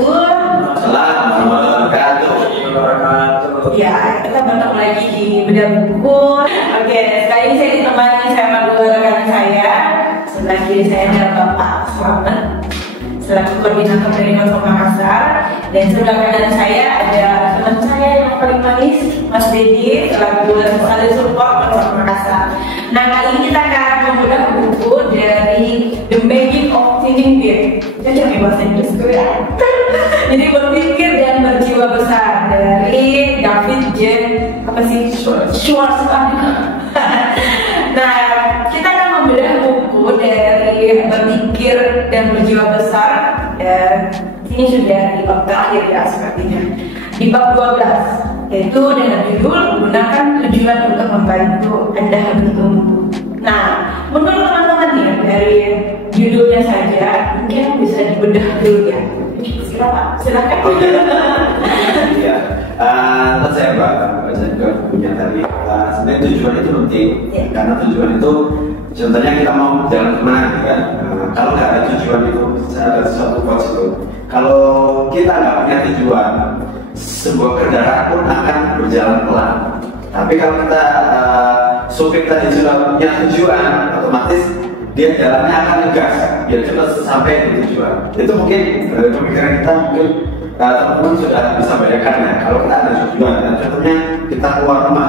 Assalamualaikum warahmatullahi wabarakatuh. Ya, kita bertemu lagi di Bedah Buku. Oke, sekali ini saya ditemani sama dua rekan saya. Sebelah kiri saya adalah Bapak Slamet selaku koordinator dari Kota Makassar, dan sebelah kanan saya ada teman saya yang paling manis, Mas Dedi selaku salah support Kota Makassar. Nah, kali ini kita akan membedah buku dari The Making of Thinking Big. Jadi yang bahasa Inggris itu ya. Jadi berpikir dan berjiwa besar dari David J. Schwartz. Nah, kita akan membedah buku dari berpikir dan berjiwa besar. Dan ini sudah di bab terakhir ya sepertinya. Di bab 12, yaitu dengan judul gunakan tujuan untuk membantu Anda bertumbuh. Nah, menurut teman-teman nih dari judulnya saja mungkin bisa dibedah dulu ya. Silakan. Ya, terus saya baca juga punya tadi. Sebenarnya tujuan itu penting, karena tujuan itu contohnya kita mau jalan kemana, kan? Kalau nggak ada tujuan itu, ada sesuatu quotes itu. Kalau kita nggak punya tujuan, sebuah kendaraan pun akan berjalan pelan. Tapi kalau kita supir tadi sudah punya tujuan, otomatis dia jalannya akan ngegas biar cepat sampai di tujuan. Itu mungkin pemikiran kita, mungkin teman-teman sudah bisa bayangkan ya. Kalau kita ada tujuan, contohnya kita keluar rumah,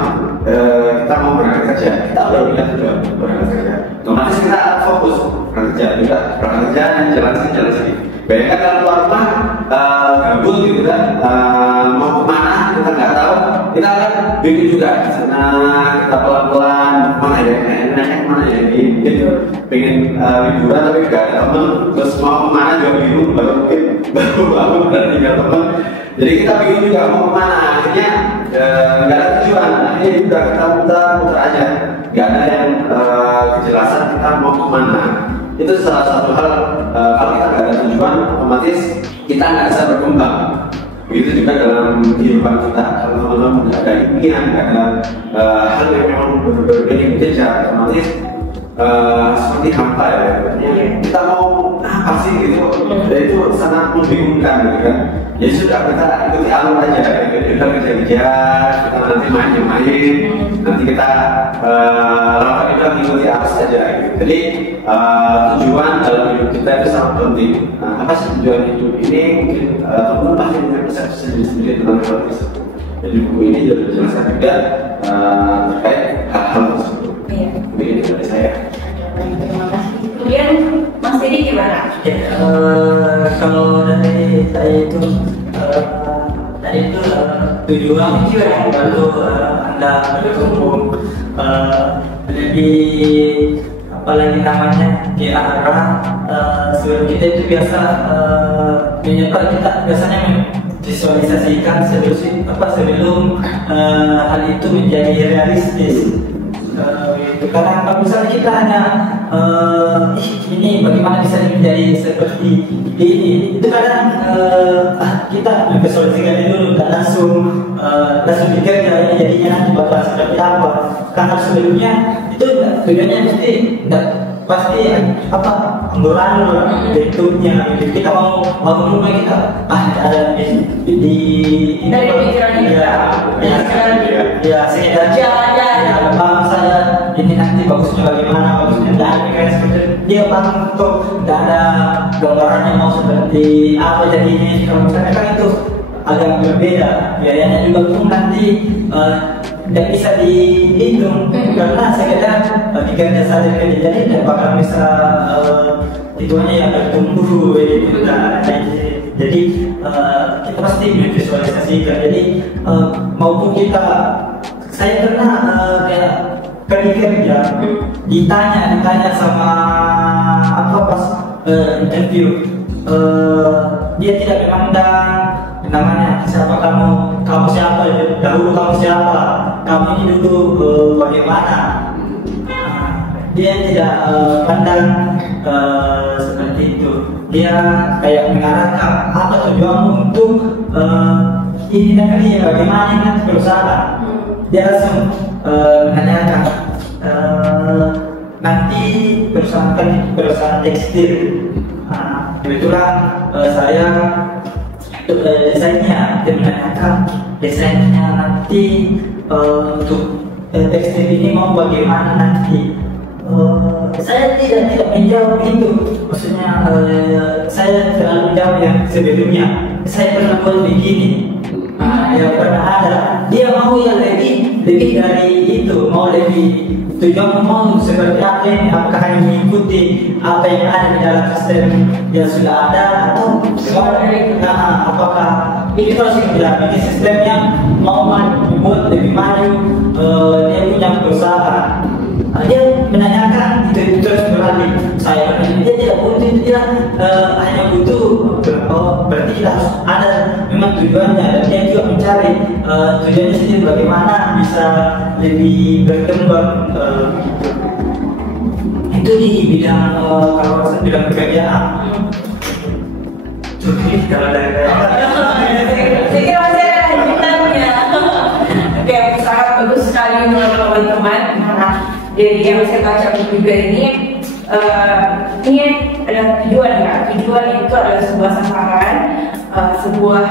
kita mau berangkat kerja, kita udah punya tujuan berangkat kerja, otomatis kita fokus berangkat kerja, juga berangkat kerja dan jalan sini. Bayangkan kalau keluar rumah gabut gitu kan, mau kemana kita nggak tahu, kita akan bingung juga. Sana kita pelan-pelan mana ya, enaknya kemana ya, gitu. Pengen liburan tapi nggak ada teman, terus mau kemana juga bingung, baru bangun dan tinggal teman. Jadi kita bingung juga mau kemana, akhirnya nggak ada tujuan. Akhirnya udah kita muter aja, nggak ada yang kejelasan kita mau kemana. Itu salah satu hal, kalau kita nggak ada tujuan, otomatis kita nggak bisa berkembang. Begitu juga dalam kehidupan kita, kalau teman-teman nggak ada impian, nggak ada hal yang memang berbeda mengejar, otomatis seperti hampa ya. Kita mau apa sih gitu, dan itu sangat membingungkan gitu kan. Ya sudah, kita ikuti alur aja, kita kejar-kejar, kita nanti main-main, nanti kita lawan itu mengikuti arus saja gitu. Jadi tujuan dalam hidup kita itu sangat penting. Nah, apa sih tujuan hidup ini? Mungkin teman-teman pasti punya persepsi sendiri tentang hal tersebut. Jadi buku ini juga menjelaskan juga terkait hal-hal tersebut. Begini dari saya. Terima kasih. Kemudian Mas Dedi gimana? Kalau dari saya itu tadi itu tujuan untuk Anda bertumbuh lebih apalagi namanya di arah sebelum kita itu biasa kita biasanya visualisasikan sebelum hal itu menjadi realistis. Karena kalau misalnya kita hanya ini bagaimana bisa menjadi seperti ini, itu kadang kita memvisualisasikan dulu, dan langsung pikir jadinya nanti bakal seperti apa. Karena sebelumnya itu tujuannya pasti apa mengurangi bentuknya. Kita mau rumah kita ada di dari pikiran kita ya sekedar jalan bang saya ini nanti bagusnya bagaimana, bagusnya dan seperti dia bang untuk tidak ada gambarannya mau seperti apa jadinya. Kalau misalnya kan itu agak berbeda, biayanya juga pun nanti tidak bisa dihitung karena sekedar pikirannya saja jadi tidak bakal bisa hitungannya yang bertumbuh gitu. Jadi kita pasti memvisualisasikan. Jadi maupun kita, saya pernah kayak pergi kerja, ditanya sama apa pas interview, dia tidak memandang namanya siapa kamu siapa, dahulu kamu siapa, kamu ini dulu bagaimana. Dia tidak pandang seperti itu. Dia kayak mengarahkan apa tujuanmu untuk ini dan ini, bagaimana nanti perusahaan. Dia langsung menanyakan nanti perusahaan tekstil. Kebetulan saya desainnya, dia menanyakan desainnya nanti untuk tekstil ini mau bagaimana nanti. Saya tidak menjawab itu, maksudnya saya selalu menjawab yang sebelumnya. Saya pernah buat begini, yang pernah ada. Dia mau yang lebih dari itu, mau lebih tujuan mau seperti apa ini? Apakah hanya mengikuti apa yang ada di dalam sistem yang sudah ada atau apakah ini harus bilang ini sistem yang mau membuat lebih maju dia punya perusahaan. Dia menanyakan itu terus beralih. Saya berarti dia tidak butuh itu, dia hanya butuh berarti kita harus ada memang tujuannya, dan dia juga mencari tujuannya sendiri bagaimana bisa lebih berkembang. Itu di bidang kalau bidang pekerjaan. Kalau dari saya kira masih ada lanjutannya. Oke, sangat bagus sekali menurut teman-teman. Dari yang saya baca juga ini adalah tujuan ya. Tujuan itu adalah sebuah sasaran, sebuah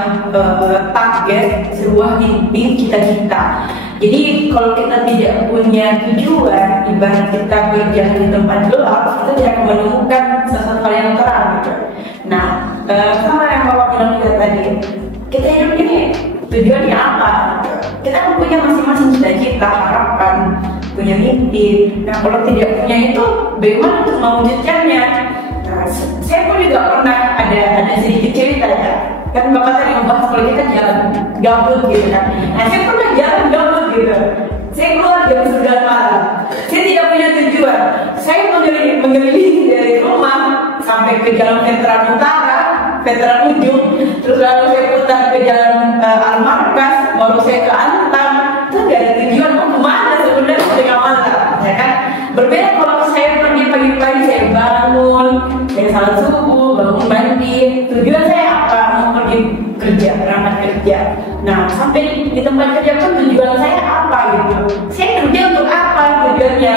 target, sebuah mimpi cita-cita. Jadi kalau kita tidak punya tujuan, ibarat kita berjalan di tempat gelap, kita tidak akan menemukan sesuatu hal yang terang. Gitu. Nah, sama yang Bapak bilang juga tadi, kita hidup ini tujuannya apa? Kita punya masing-masing cita-cita, harapan, punya mimpi. Nah, kalau tidak punya itu, bagaimana untuk mewujudkannya? Nah, saya pun juga pernah ada sedikit cerita ya. Kan Bapak tadi membahas kalau kita jalan gabut gitu kan. Nah, saya pernah jalan gabut gitu. Saya keluar jam 9 malam. Saya tidak punya tujuan. Saya mengelilingi dari rumah sampai ke jalan Veteran Utara, Veteran Ujung, terus lalu saya putar ke jalan Al-Markas, baru saya ke Antam. Itu nggak ada tujuan mau kemana sebenarnya tengah malam, ya kan? Berbeda kalau saya pergi pagi-pagi, saya bangun, saya salat subuh, bangun mandi. Tujuan saya apa? Mau pergi kerja, berangkat kerja. Nah, sampai di tempat kerja pun tujuan saya apa gitu? Saya kerja untuk apa tujuannya?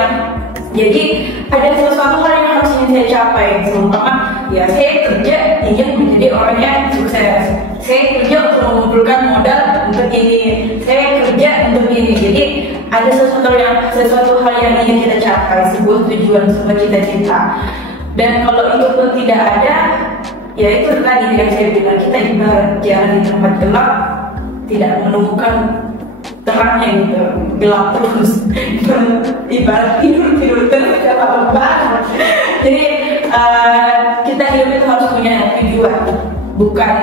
Jadi ada sesuatu hal yang harus saya capai. Seumpama, ya saya kerja ingin menjadi orang yang sukses. Saya kerja untuk mengumpulkan modal untuk ini. Saya kerja untuk ini. Jadi ada sesuatu hal yang ingin kita capai, sebuah tujuan, sebuah cita-cita. Dan kalau itu pun tidak ada, ya itu tadi yang saya bilang, kita ibarat jalan di tempat gelap, tidak menemukan terangnya gitu, gelap terus. Ibarat tidur terus gak apa-apa. Jadi kita hidup itu harus punya tujuan, bukan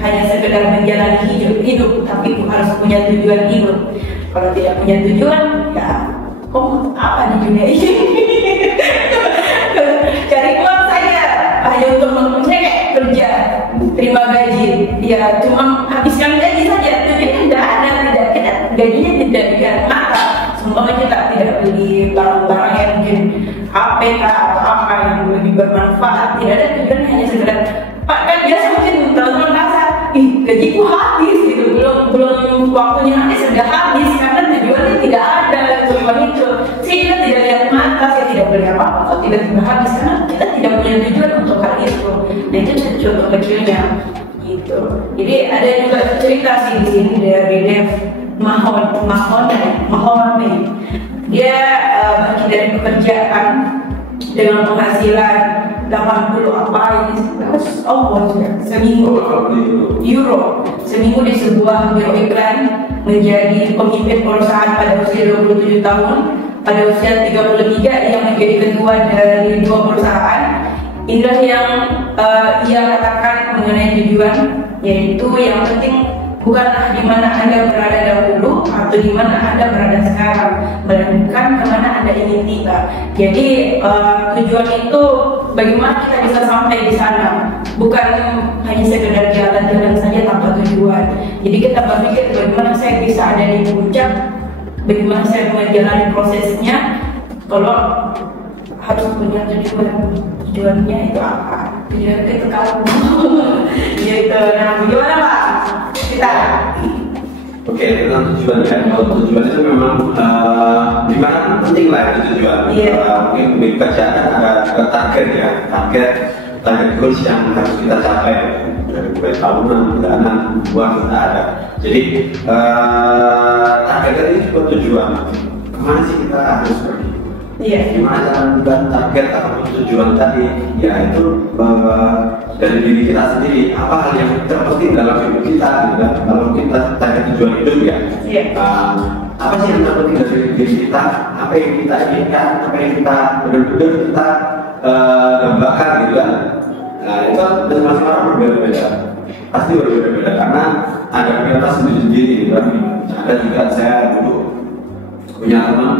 hanya sekedar menjalani hidup, tapi harus punya tujuan hidup. Kalau tidak punya tujuan, ya apa di dunia ini? Cari uang saya hanya untuk saya kayak kerja, terima gaji, ya cuma habiskan gaji saja. Tujuannya tidak ada, gajinya tidak dilihat mata. Semoga kita tidak beli barang-barang yang mungkin HP atau apa yang lebih bermanfaat. Tidak ada tujuan, hanya sekedar Pak, kan biasa mungkin teman-teman rasa, gajiku habis gitu, belum waktunya sudah habis karena tujuannya tidak ada tujuan itu. Saya juga tidak lihat mata, saya tidak beli apa-apa kalau tiba-tiba habis karena kita tidak punya tujuan untuk hal itu. Nah itu contoh kecilnya gitu. Jadi ada juga cerita sih di sini dari Dev Mahoni. Dia bagi dari pekerjaan dengan penghasilan 80 apa ini seminggu euro seminggu di sebuah biro iklan, menjadi pemimpin perusahaan pada usia 27 tahun. Pada usia 33 ia menjadi ketua dari 2 perusahaan. Inilah yang ia katakan mengenai tujuan, yaitu yang penting bukanlah di mana Anda berada dahulu atau di mana Anda berada sekarang, melainkan kemana Anda ingin tiba. Jadi tujuan itu bagaimana kita bisa sampai di sana, bukan hanya sekedar jalan-jalan saja tanpa tujuan. Jadi kita berpikir bagaimana saya bisa ada di puncak, bagaimana saya menjalani prosesnya. Kalau harus punya tujuannya itu apa? Tujuan itu kalau gitu. Nah, gimana Pak? Kita Oke, tentang tujuan ya. Kalau tujuan itu memang dimana penting lah itu tujuan. Mungkin di pekerjaan ada target ya, target goals yang harus kita capai. baik tahunan, bulanan, buah kita ada. Jadi target ini juga tujuan. Kemana sih kita harus pergi? Iya. Gimana cara membuat target atau tujuan tadi? Ya itu dari diri kita sendiri. Apa hal yang terpenting dalam hidup kita? Gitu kan? Kalau kita tanya tujuan hidup ya. Iya. Apa sih yang terpenting dari diri kita? Apa yang kita inginkan? Apa yang kita benar-benar kita dambakan gitu kan? Nah itu dari masing-masing orang berbeda-beda. Pasti berbeda-beda karena ada prioritas sendiri-sendiri gitu kan. Ada juga saya dulu punya teman.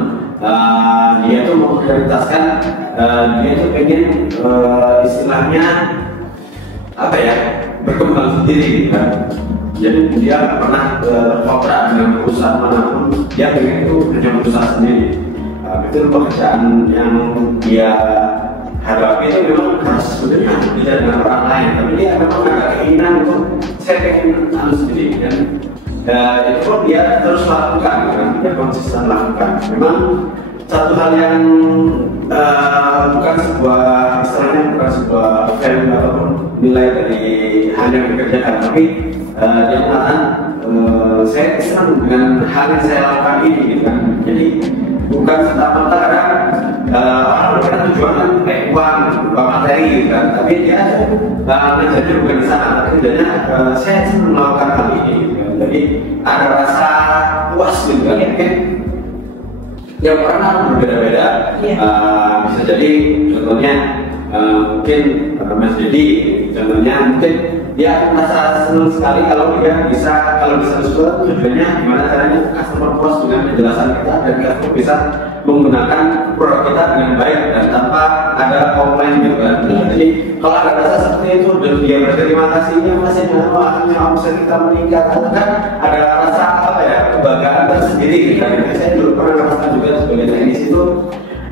Dia tuh memprioritaskan dia tuh pengen istilahnya apa ya, berkembang sendiri gitu kan. Jadi dia nggak pernah terkontrak dengan perusahaan manapun, dia pengen itu hanya berusaha sendiri. Itu pekerjaan yang dia hadapi itu memang harus sebenarnya bisa dengan orang lain, tapi dia memang ada keinginan untuk saya pengen sendiri kan. Itu pun dia terus lakukan kan, dia konsisten lakukan. Memang satu hal yang bukan sebuah istilahnya, bukan sebuah value ataupun nilai dari hal yang dikerjakan, tapi dia mengatakan saya senang dengan hal yang saya lakukan ini gitu kan. Jadi bukan serta-merta kadang orang berkata tujuan kayak uang materi gitu kan, tapi dia ngajarnya bukan di sana, tapi tujuannya saya senang melakukan hal ini gitu kan. Jadi ada rasa puas gitu kan. Mungkin tiap orang kan berbeda-beda. Bisa jadi contohnya mungkin Mas Dedi contohnya mungkin dia merasa senang sekali kalau dia bisa sesuatu tujuannya gimana caranya customer puas dengan penjelasan kita dan customer bisa menggunakan produk kita dengan baik dan tanpa ada komplain gitu kan. Jadi kalau ada rasa seperti itu dan dia berterima kasihnya masih akhirnya omset kita meningkat, kan ada rasa apa ya, kebanggaan tersendiri gitu kan. Saya dulu pernah merasakan juga sebagai teknisi itu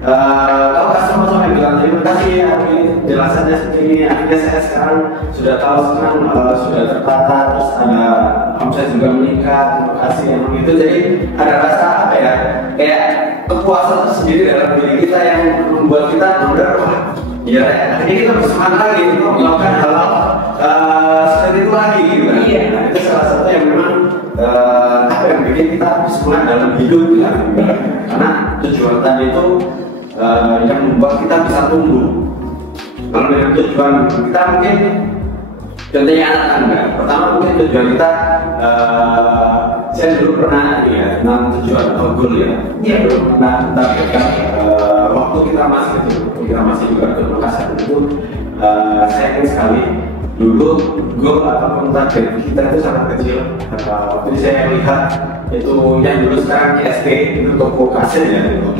kalau customer sampai bilang terima kasih ya, jelasannya seperti ini, akhirnya saya sekarang sudah tahu, sekarang sudah tertata, terus ada omset juga meningkat, terima kasih yang begitu. Jadi ada rasa apa ya, kayak kepuasan tersendiri dalam diri kita yang membuat kita benar, ya akhirnya kita bersemangat lagi untuk melakukan hal-hal seperti itu lagi gitu kan. Nah, itu salah satu yang memang apa yang bikin kita semangat dalam hidup ya. Karena tujuan tadi itu yang membuat kita bisa tumbuh. Kalau dengan tujuan kita mungkin contohnya anak tangga, pertama mungkin tujuan kita saya dulu pernah ya tentang tujuan atau goal ya. Iya dulu pernah targetkan waktu kita masih juga di Makassar itu saya ingin sekali dulu goal ataupun target kita itu sangat kecil. Waktu saya lihat itu yang dulu sekarang ISP itu toko kasir ya itu.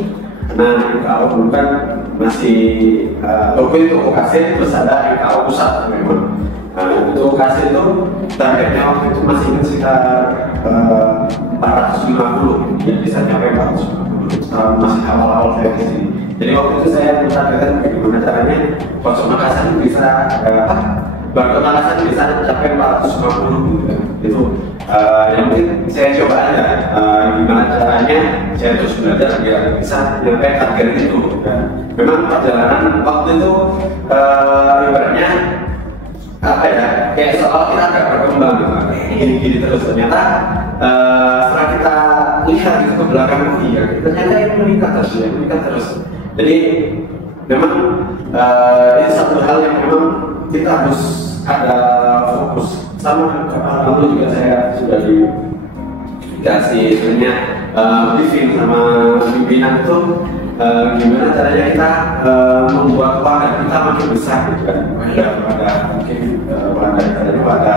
Nah kalau dulu kan masih toko itu toko kasir, terus ada NKO pusat memang. Nah itu kasir itu targetnya waktu itu masih sekitar 450, ya bisa nyampe 450. Masih awal-awal saya di sini. Jadi waktu itu saya mentargetkan bagaimana caranya konsum Makassar bisa Bangkot Makassar bisa mencapai 450 gitu kan. Itu yang mungkin saya coba aja gimana caranya saya terus belajar biar bisa nyampe target itu kan. Memang perjalanan waktu itu ibaratnya apa ya, kayak soal kita agak berkembang gitu kan, gini-gini terus. Ternyata setelah kita lihat gitu ke belakang, iya ternyata ini meningkat terus. Jadi memang ini satu hal yang memang kita harus ada fokus. Sama lalu juga saya sudah dikasih sebenarnya briefing sama pimpinan itu gimana caranya kita membuat wadah kita makin besar gitu kan. Pada mungkin pada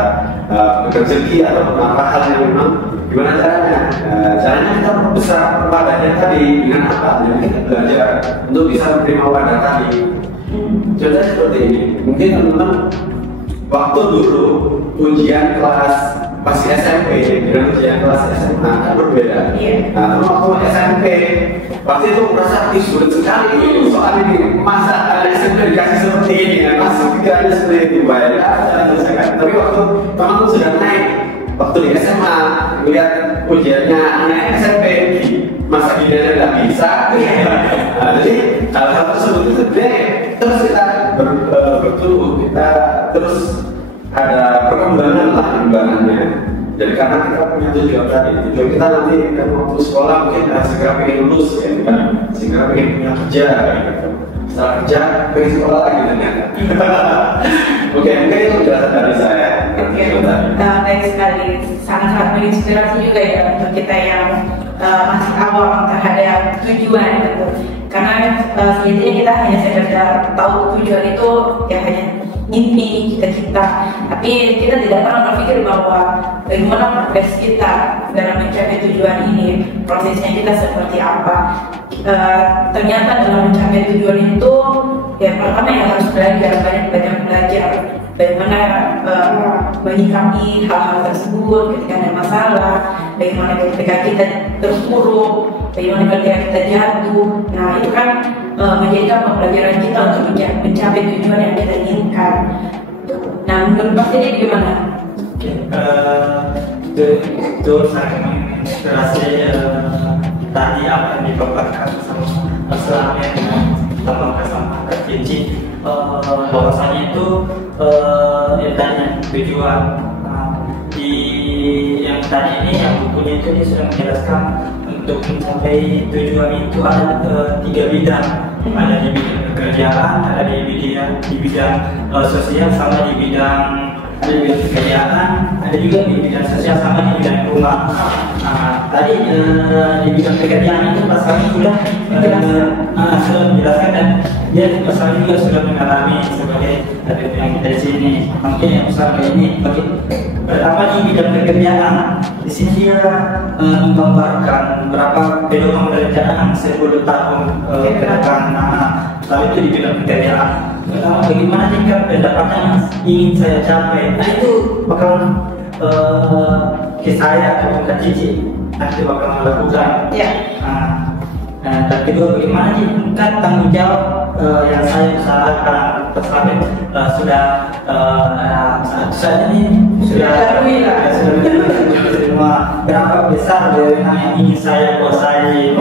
rezeki atau apa hal yang memang gimana caranya kita membesar wadahnya tadi dengan apa? Jadi kita belajar untuk bisa menerima wadah tadi. Contohnya seperti ini, mungkin teman-teman waktu dulu ujian kelas masih SMP dengan ujian kelas SMA kan berbeda. Nah, waktu SMP waktu itu merasa sulit sekali soal ini, masa ada SMP dikasih seperti ini kan, masuk pikirannya seperti itu banyak kan. Tapi waktu memang sudah naik, waktu di SMA melihat ujiannya anak SMP masa gini nggak bisa. Nah, jadi hal-hal tersebut itu terus kita bertumbuh, kita terus ada perkembangan tujuan tadi. Tujuan kita nanti kan waktu sekolah mungkin segera pengen lulus ya kan, segera pengen punya kerja gitu. Setelah kerja pengen sekolah lagi ternyata. Oke, mungkin itu penjelasan dari saya. Baik sekali, sangat-sangat menginspirasi juga ya untuk kita yang masih awam terhadap tujuan gitu. Karena sejatinya kita hanya sekedar tahu tujuan itu ya hanya mimpi cita-cita, tapi kita tidak pernah berpikir bahwa bagaimana progres kita dalam mencapai tujuan ini, prosesnya kita seperti apa. Ternyata dalam mencapai tujuan itu ya pertama yang harus belajar, banyak belajar bagaimana menyikapi hal-hal tersebut ketika ada masalah, bagaimana ketika kita terpuruk, bagaimana ketika kita jatuh. Nah itu kan menjadikan pembelajaran kita untuk mencapai tujuan yang kita inginkan. Nah menurut Mas ini gimana? Itu sangat menginspirasi tadi apa yang dipaparkan selama sama Kak Cici, bahwasanya itu yang tadi tujuan di yang tadi ini yang bukunya itu dia sudah menjelaskan untuk mencapai tujuan itu ada 3 bidang, ada di bidang pekerjaan, ada di bidang sosial, sama di bidang pekerjaan, ada juga di bidang sosial, sama di bidang rumah. Tadi di bidang pekerjaan itu Mas kami sudah menjelaskan dan dia Mas kami juga sudah mengalami sebagai yang kita di sini. Mungkin yang besar ini pertama di bidang pekerjaan, di sini dia menggambarkan berapa pedoman perencanaan 10 tahun ke depan. Lalu itu di bidang pekerjaan. Pertama, bagaimana tingkat pendapatan yang ingin saya capai? Nah itu bakal ke saya atau ke Cici nanti bakal melakukan. Dan kedua, bagaimana tingkat tanggung jawab yang saya usahakan tersebut sudah saat ini sudah semua berapa besar yang ingin saya kuasai,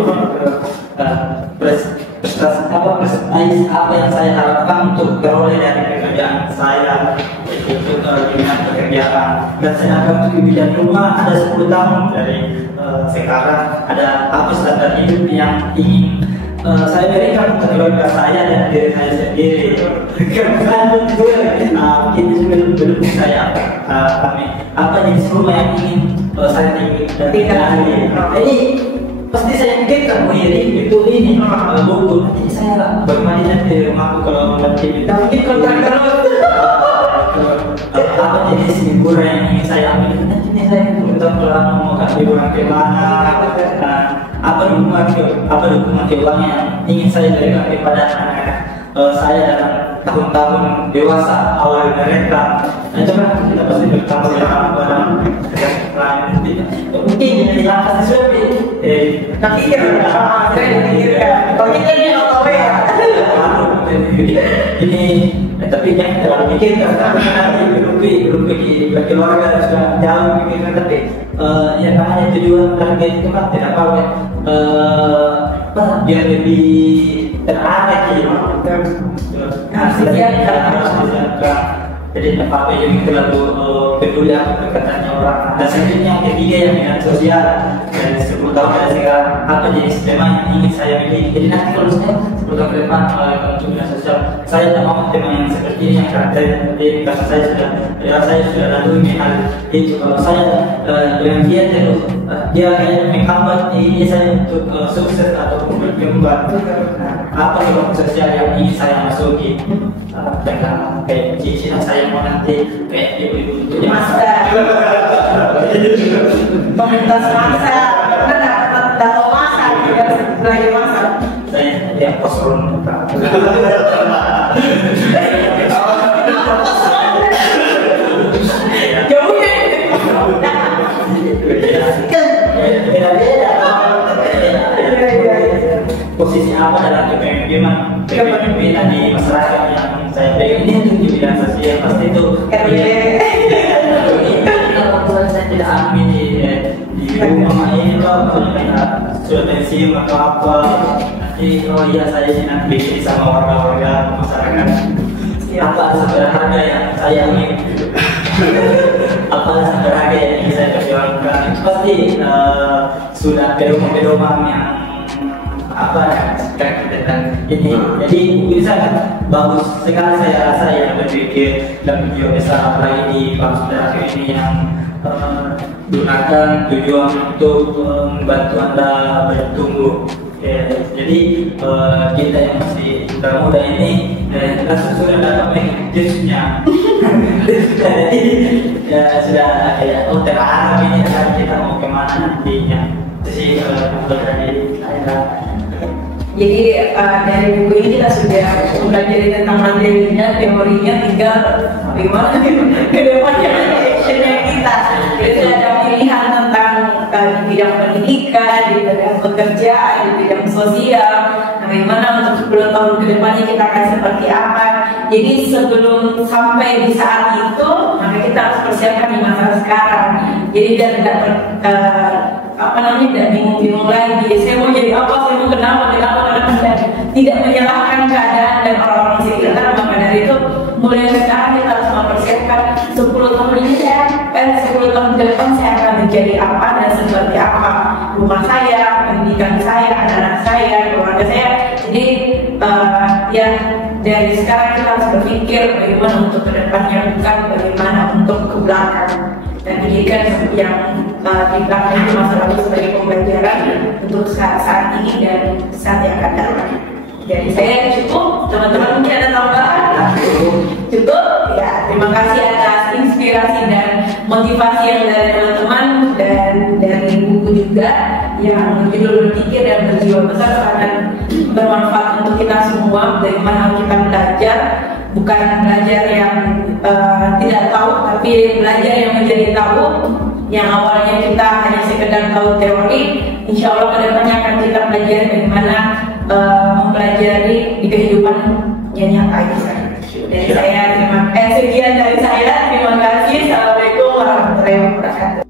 apa yang saya harapkan untuk peroleh dari pekerjaan saya, untuk dengan pekerjaan. Dan sedangkan untuk bidang rumah ada 10 tahun dari sekarang, ada apa standar hidup yang ingin saya berikan untuk keluarga saya dan diri saya sendiri. Mungkin itu belum saya apa jenis rumah yang ingin saya tinggal. Ini pasti saya pikirkan, oh iya itu ini buku. Nanti saya bermain di rumahku kalau nanti mungkin kontraktor apa jenis liburan yang ingin saya ambil. Nanti saya untuk mau liburan ke mana, apa dukungan keuangan yang ingin saya berikan kepada anak-anak saya dalam tahun-tahun dewasa awal mereka. Nah itu kan kita pasti bertanggung jawab dalam mungkin yang pasti sudah nanti kalau kita ini otowe ya ini tapi jangan terlalu mikir karena nanti belum pergi keluarga sudah jauh pikirkan, tapi ya namanya tujuan target itu kan tidak apa biar lebih terarah gitu. Jadi apa yang terlalu peduli apa perkataannya orang. Dan selanjutnya yang ketiga yang dengan sosial, dari 10 tahun dari sekarang apa jenis tema yang ingin saya miliki. Jadi nanti kalau saya 10 tahun ke depan untuk dunia sosial, saya tidak mau tema yang seperti ini yang karakternya seperti ini karena saya sudah lalui hal itu. Kalau saya dengan dia terus dia hanya menghambat ini saya untuk sukses atau berkembang. Apa kelompok sosial yang ingin saya masuki dengan kayak Cici dan saya mau nanti kayak ibu-ibu untuk masa pemerintah masa dalam masa belajar masa saya yang posron jauhnya posisi apa dalam kepemimpinan di masyarakat yang saya pegang ini untuk di bidang sosial pasti itu kalau saya tidak ambil di rumah ini kalau sudah pensiun atau apa nanti oh iya saya ini nanti bikin sama warga-warga masyarakat apa sebenarnya harga yang saya ingin apa alasan terakhir yang ingin saya perjuangkan itu pasti sudah pedoman yang apa kan tentang ini. Jadi bisa bagus sekali saya rasa yang berpikir dan video besar apalagi di bangsa terakhir ini yang gunakan tujuan untuk membantu Anda bertumbuh. Jadi kita yang masih muda ini langsung sudah dapat mengikutisnya. Jadi sudah kayak terarah ini kita mau kemana nantinya. Itu sih berarti Jadi dari buku ini kita sudah belajar tentang materinya, teorinya, tinggal bagaimana ke depannya actionnya kita. Jadi sudah ada pilihan tentang di bidang pendidikan, di bidang pekerjaan, di bidang sosial. Bagaimana untuk 10 tahun ke depannya kita akan seperti apa. Jadi sebelum sampai di saat itu, maka kita harus persiapkan di masa sekarang. Jadi biar tidak tidak bingung-bingung lagi. Saya mau jadi apa, saya mau kenapa, dan tidak menyalahkan keadaan dan orang-orang sekitar. Maka dari itu, mulai sekarang kita harus mempersiapkan 10 tahun ini 10 tahun ke depan saya akan menjadi apa dan seperti apa. Rumah saya, pendidikan saya, anak-anak saya, keluarga saya. Jadi ya dari sekarang kita harus berpikir bagaimana untuk ke depannya, bukan bagaimana untuk ke belakang. Dan pendidikan yang di belakang itu masa lalu sebagai pembelajaran untuk saat ini dan saat yang akan datang. Jadi saya cukup, teman-teman mungkin ada tambahan? Cukup? Ya, terima kasih atas inspirasi dan motivasi yang dari teman-teman dan dari buku juga yang judul Berpikir dan Berjiwa Besar sangat bermanfaat untuk kita semua. Bagaimana kita belajar, bukan belajar yang tidak tahu, tapi belajar yang menjadi tahu. Yang awalnya kita hanya sekedar tahu teori, insya Allah kedepannya akan kita pelajari bagaimana mempelajari di kehidupan yang nyata itu. Dari saya sekian dari saya, terima kasih. Assalamualaikum warahmatullahi wabarakatuh.